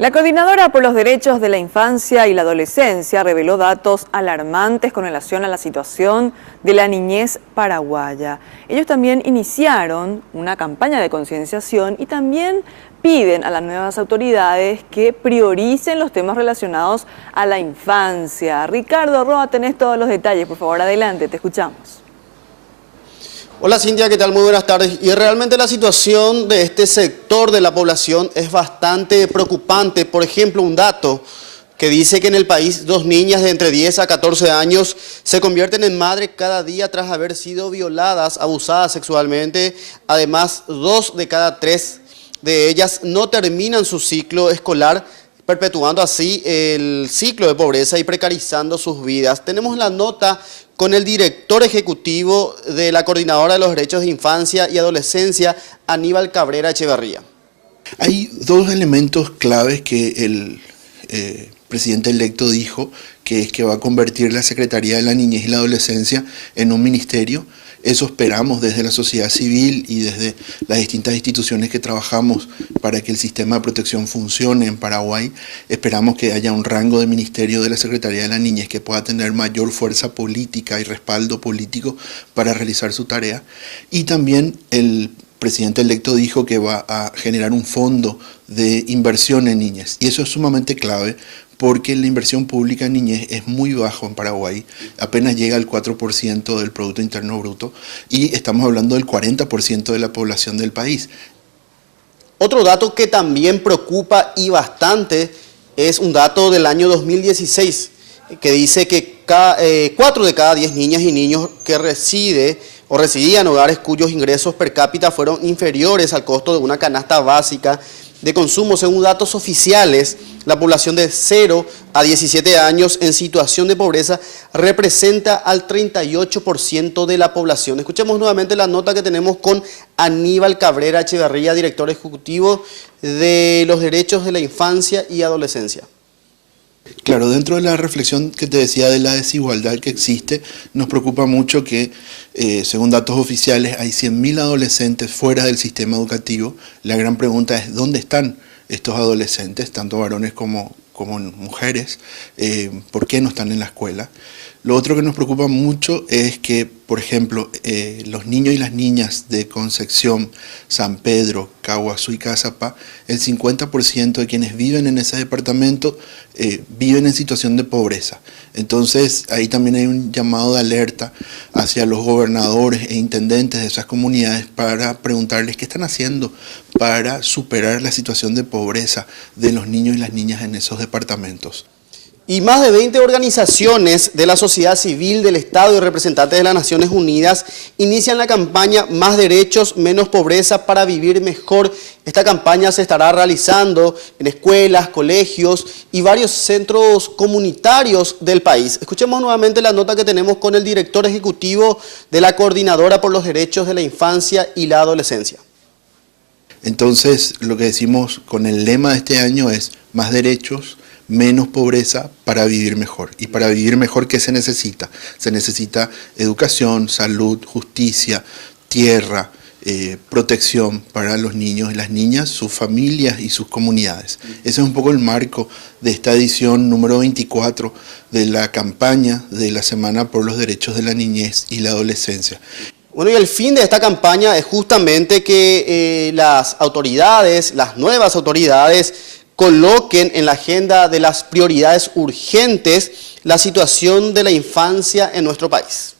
La Coordinadora por los Derechos de la Infancia y la Adolescencia reveló datos alarmantes con relación a la situación de la niñez paraguaya. Ellos también iniciaron una campaña de concienciación y también piden a las nuevas autoridades que prioricen los temas relacionados a la infancia. Ricardo Roa, tenés todos los detalles, por favor, adelante, te escuchamos. Hola Cintia, ¿qué tal? Muy buenas tardes. Y realmente la situación de este sector de la población es bastante preocupante. Por ejemplo, un dato que dice que en el país 2 niñas de entre 10 a 14 años se convierten en madre cada día tras haber sido violadas, abusadas sexualmente. Además, 2 de cada 3 de ellas no terminan su ciclo escolar, perpetuando así el ciclo de pobreza y precarizando sus vidas. Tenemos la nota con el director ejecutivo de la Coordinadora de los Derechos de Infancia y Adolescencia, Aníbal Cabrera Echeverría. Hay 2 elementos claves que el presidente electo dijo, que es que va a convertir la Secretaría de la Niñez y la Adolescencia en un ministerio. Eso esperamos desde la sociedad civil y desde las distintas instituciones que trabajamos para que el sistema de protección funcione en Paraguay. Esperamos que haya un rango de ministerio de la Secretaría de la Niñez que pueda tener mayor fuerza política y respaldo político para realizar su tarea. Y también el presidente electo dijo que va a generar un fondo de inversión en niñez. Y eso es sumamente clave, porque la inversión pública en niñez es muy bajo en Paraguay, apenas llega al 4% del Producto Interno Bruto, y estamos hablando del 40% de la población del país. Otro dato que también preocupa y bastante es un dato del año 2016, que dice que 4 de cada 10 niñas y niños que residían en hogares cuyos ingresos per cápita fueron inferiores al costo de una canasta básica de consumo. Según datos oficiales, la población de 0 a 17 años en situación de pobreza representa al 38% de la población. Escuchemos nuevamente la nota que tenemos con Aníbal Cabrera Echeverría, director ejecutivo de los Derechos de la Infancia y Adolescencia. Claro, dentro de la reflexión que te decía de la desigualdad que existe, nos preocupa mucho que, según datos oficiales, hay 100.000 adolescentes fuera del sistema educativo. La gran pregunta es, ¿dónde están estos adolescentes, tanto varones como mujeres? ¿Por qué no están en la escuela? Lo otro que nos preocupa mucho es que, por ejemplo, los niños y las niñas de Concepción, San Pedro, Caguazú y Cazapá, el 50% de quienes viven en ese departamento viven en situación de pobreza. Entonces, ahí también hay un llamado de alerta hacia los gobernadores e intendentes de esas comunidades para preguntarles qué están haciendo para superar la situación de pobreza de los niños y las niñas en esos departamentos. Y más de 20 organizaciones de la sociedad civil del Estado y representantes de las Naciones Unidas inician la campaña Más Derechos, Menos Pobreza para Vivir Mejor. Esta campaña se estará realizando en escuelas, colegios y varios centros comunitarios del país. Escuchemos nuevamente la nota que tenemos con el director ejecutivo de la Coordinadora por los Derechos de la Infancia y la Adolescencia. Entonces, lo que decimos con el lema de este año es más derechos, menos pobreza para vivir mejor. Y para vivir mejor, ¿qué se necesita? Se necesita educación, salud, justicia, tierra, protección para los niños y las niñas, sus familias y sus comunidades. Ese es un poco el marco de esta edición número 24 de la campaña de la Semana por los Derechos de la Niñez y la Adolescencia. Bueno, y el fin de esta campaña es justamente que las autoridades, las nuevas autoridades, coloquen en la agenda de las prioridades urgentes la situación de la infancia en nuestro país.